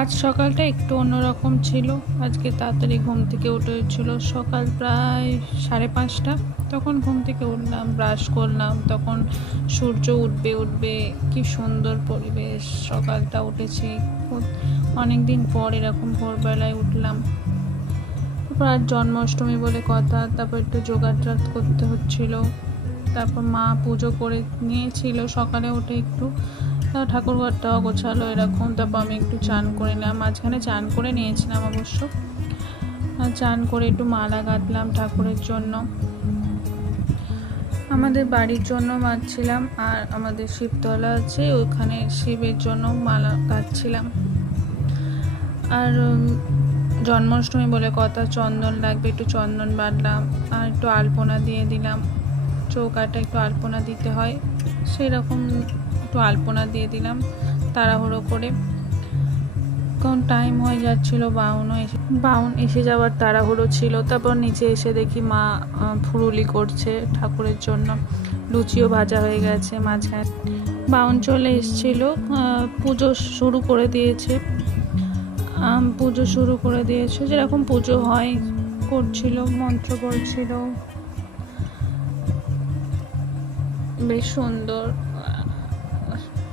আজ সকালটা একটু অন্যরকম ছিল। আজকে তাড়াতাড়ি ঘুম থেকে উঠে হচ্ছিল, সকাল প্রায় 5:30। তখন ঘুম থেকে উঠলাম, ব্রাশ করলাম, তখন সূর্য উঠবে কি সুন্দর পরিবেশ। সকালটা উঠেছি, অনেক দিন পর এরকম ভোরবেলায় উঠলাম। তারপর আর জন্মাষ্টমী বলে কথা, তারপর একটু যোগাযোগ করতে হচ্ছিল। তারপর মা পুজো করে নিয়েছিল সকালে উঠে একটু, ঠাকুর ঘরটাও গোছালো এরকম। তারপর আমি একটু চান করে নিলাম, মাঝখানে চান করে নিয়েছিলাম অবশ্য। চান করে একটু মালা গাঁথলাম ঠাকুরের জন্য, আমাদের বাড়ির জন্য বাঁধছিলাম, আর আমাদের শিবতলা আছে ওখানে শিবের জন্য মালা গাঁথছিলাম। আর জন্মাষ্টমী বলে কথা, চন্দন লাগবে, একটু চন্দন বাঁধলাম আর একটু আলপনা দিয়ে দিলাম। চৌকাটা একটু আলপনা দিতে হয়, সেই রকম একটু আলপনা দিয়ে দিলাম তাড়াহুড়ো করে, কারণ টাইম হয়ে যাচ্ছিলো। বাউন এসে যাওয়ার তাড়াহুড়ো ছিল। তারপর নিচে এসে দেখি মা ফুরুলি করছে ঠাকুরের জন্য, লুচিও ভাজা হয়ে গেছে। মাঝখানে বাউন চলে এসেছিলো, পুজো শুরু করে দিয়েছে। যেরকম পুজো হয় করছিল, মন্ত্র পড়ছিল, বেশ সুন্দর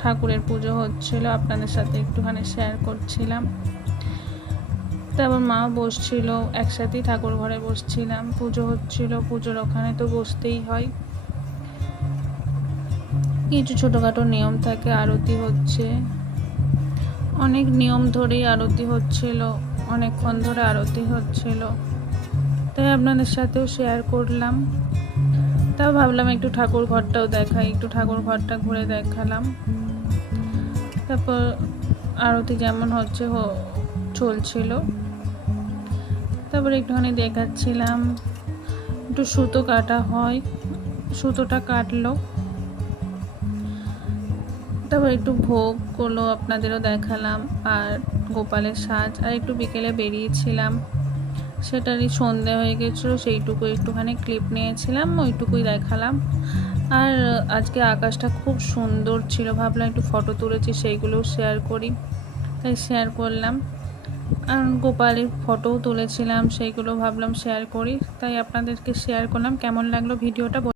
ঠাকুরের পুজো হচ্ছিল। আপনাদের সাথে একটুখানি শেয়ার করছিলাম। তারপর মা বসছিল, একসাথেই ঠাকুর ঘরে বসছিলাম, পুজো হচ্ছিল। পুজোর ওখানে তো বসতেই হয়, কিছু ছোটোখাটো নিয়ম থাকে। আরতি হচ্ছে, অনেক নিয়ম ধরেই আরতি হচ্ছিল, অনেকক্ষণ ধরে আরতি হচ্ছিল, তাই আপনাদের সাথেও শেয়ার করলাম। তাও ভাবলাম একটু ঠাকুর ঘরটাও দেখাই, একটু ঠাকুর ঘরটা ঘুরে দেখালাম। তারপর আরতি যেমন হচ্ছে চলছিল, তারপর একটুখানি দেখাচ্ছিলাম। একটু সুতো কাটা হয়, সুতোটা কাটলো। তারপর একটু ভোগ করলো, আপনাদেরও দেখালাম। আর গোপালের সাজ, আর একটু বিকেলে বেরিয়েছিলাম, সেটারই সন্ধে হয়ে গেছিলো, সেইটুকু একটুখানি ক্লিপ নিয়েছিলাম, ওইটুকুই দেখালাম। আর আজকে আকাশটা খুব সুন্দর ছিল, ভাবলাম একটু ফটো তুলেছি সেইগুলোও শেয়ার করি, তাই শেয়ার করলাম। আর গোপালের ফটোও তুলেছিলাম, সেইগুলো ভাবলাম শেয়ার করি, তাই আপনাদেরকে শেয়ার করলাম। কেমন লাগলো ভিডিওটা